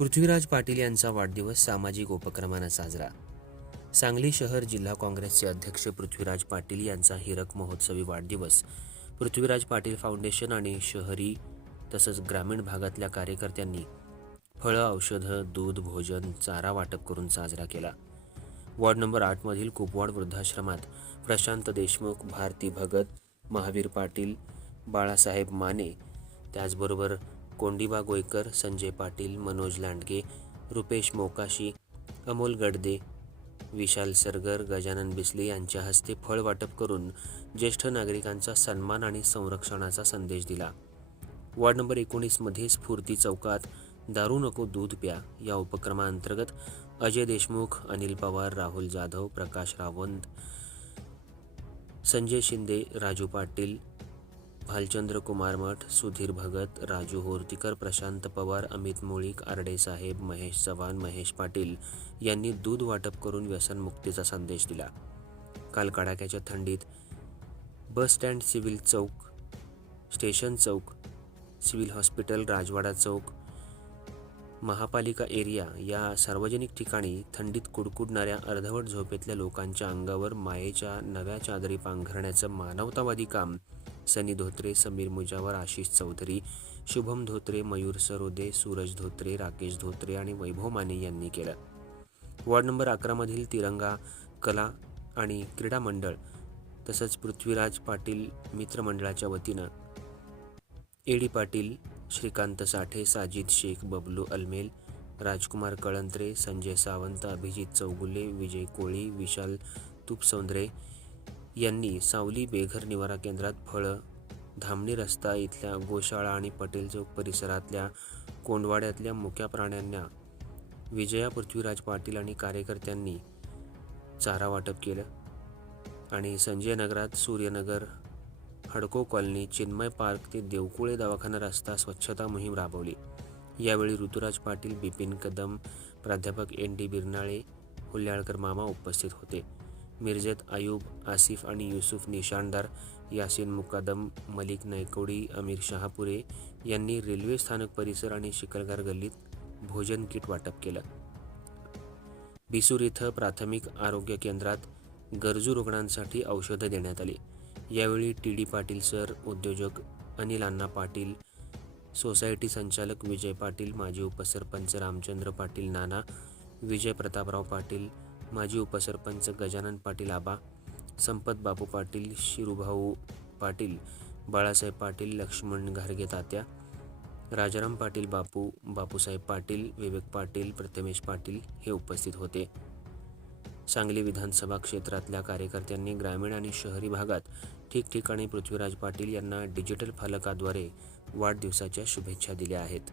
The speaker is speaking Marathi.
पृथ्वीराज पाटील यांचा वाढदिवस सामाजिक उपक्रमानं साजरा. सांगली शहर जिल्हा काँग्रेसचे अध्यक्ष पृथ्वीराज पाटील यांचा हिरक महोत्सवी वाढदिवस. पृथ्वीराज पाटील फाउंडेशन आणि शहरी तसंच ग्रामीण भागातल्या कार्यकर्त्यांनी फळं औषधं दूध भोजन चारा वाटप करून साजरा केला. वॉर्ड नंबर आठमधील कुपवाड वृद्धाश्रमात प्रशांत देशमुख भारती भगत महावीर पाटील बाळासाहेब माने त्याचबरोबर कोंडिबा गोयकर संजय पाटील मनोज लांडगे रुपेश मोकाशी अमोल गडदे विशाल सरगर गजानन बिस्ले यांच्या हस्ते फळ वाटप करून ज्येष्ठ नागरिकांचा सन्मान आणि संरक्षणाचा संदेश दिला. वॉर्ड नंबर एकोणीसमध्ये स्फूर्ती चौकात दारू नको दूध प्या या उपक्रमाअंतर्गत अजय देशमुख अनिल पवार राहुल जाधव प्रकाश रावंत संजय शिंदे राजू पाटील भालचंद्र कुमार मठ सुधीर भगत राजू होर्तीकर प्रशांत पवार अमित मुळीक आरडेसाहेब महेश चव्हाण महेश पाटील यांनी दूध वाटप करून व्यसनमुक्तीचा संदेश दिला. काल कडाक्याच्या थंडीत बस स्टँड सिव्हिल चौक स्टेशन चौक सिव्हिल हॉस्पिटल राजवाडा चौक महापालिका एरिया या सार्वजनिक ठिकाणी थंडीत कुडकुडणाऱ्या अर्धवट झोपेतल्या लोकांच्या अंगावर मायेच्या नव्या चादरी पांघरण्याचं मानवतावादी काम सनी धोत्रे समीर मुजावर आशिष चौधरी शुभम धोत्रे मयूर सरोदे सूरज धोत्रे राकेश धोत्रे आणि वैभव माने यांनी केलं. वॉर्ड नंबर अकरामधील तिरंगा कला आणि क्रीडा मंडळ तसंच पृथ्वीराज पाटील मित्रमंडळाच्या वतीनं एडी पाटील श्रीकांत साठे साजिद शेख बबलू अल्मेल राजकुमार कळंत्रे संजय सावंत अभिजित चौगुले विजय कोळी विशाल तुपसौंद्रे यांनी सावली बेघर निवारा केंद्रात फळं धामणी रस्ता इथल्या गोशाळा आणि पटेल चौक परिसरातल्या कोंडवाड्यातल्या मुक्या प्राण्यांना विजया पृथ्वीराज पाटील आणि कार्यकर्त्यांनी चारा वाटप केलं आणि संजय नगरात सूर्यनगर हडको कॉलनी चिन्मय पार्क ते देवकुळे दवाखाना रस्ता स्वच्छता मोहीम राबवली. यावेळी ऋतुराज पाटील बिपिन कदम प्राध्यापक एन डी बिरनाळे हुल्याळकर मामा उपस्थित होते. मिर्जत आयूब आसिफ आणि युसुफ निशाणदार यासिन मुकादम मलिक नायकोडी अमीर शहापुरे यांनी रेल्वे स्थानक परिसर आणि शिकलगार गल्लीत भोजन किट वाटप केलं. बिसूर इथं प्राथमिक आरोग्य केंद्रात गरजू रुग्णांसाठी औषधं देण्यात आली. यावेळी टी डी पाटील सर उद्योजक अनिल अण्णा पाटील सोसायटी संचालक विजय पाटील माजी उपसरपंच रामचंद्र पाटील नाना विजय प्रतापराव पाटील माजी उपसरपंच गजानन पाटील आबा संपत बापू पाटील शिरूभाऊ पाटील बाळासाहेब पाटील लक्ष्मण घारगे तात्या राजाराम पाटील बापू बापूसाहेब पाटील विवेक पाटील प्रथमेश पाटील हे उपस्थित होते. सांगली विधानसभा क्षेत्रातल्या कार्यकर्त्यांनी ग्रामीण आणि शहरी भागात ठिकठिकाणी पृथ्वीराज पाटील यांना डिजिटल फलकाद्वारे वाढदिवसाच्या शुभेच्छा दिल्या आहेत.